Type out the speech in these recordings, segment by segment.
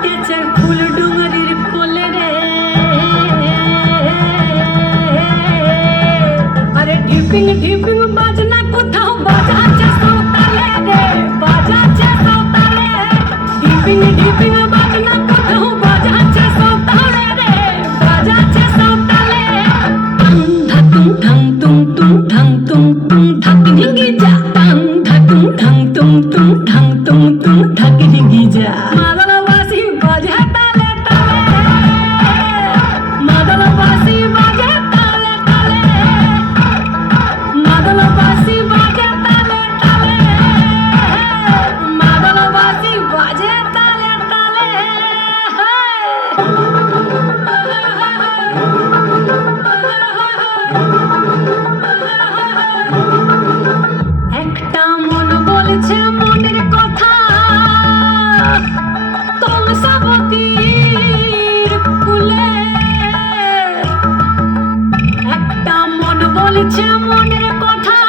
ফুটেছে ফুল ডুঙরির কোলে রে। আরে ঢিপিং ঢিপিং বাজনা কোথাও বাজাচ্ছে সৌতালে রে, বাজাচ্ছে সৌতালে। ঢিপিং ঢিপিং বাজনা কোথাও বাজাচ্ছে সৌতালে রে, বাজাচ্ছে সৌতালে। টাং ধাতুং ঠাং তুং তুং তুং ঠাক ডিঙ্গি যা, টাং ধাতুং ঠাং তুং তুং ঠাং তুং তুং ঠাক ডিঙ্গি যা। মাদল বাঁশি বাজে তালে তালে, মাদল বাঁশি বাজে তালে তালে, মাদল বাঁশি বাজে তালে তালে, মাদল বাঁশি বাজে তালে তালে। একটা মন বলছে মনের কথা, তমসাবতীর কুলে। একটা মন বলছে মনের কথা,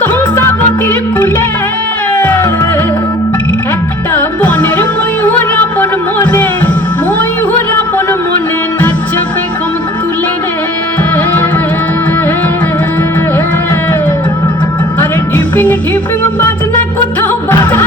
তমসাবতীর কুলে। একটা বনের ময়ূর আপন মনে, ময়ূর আপন মনে নাচবে কম তুলে রে। আরে ঢিপিং ঢিপিং বাজনা কোথাও বাজা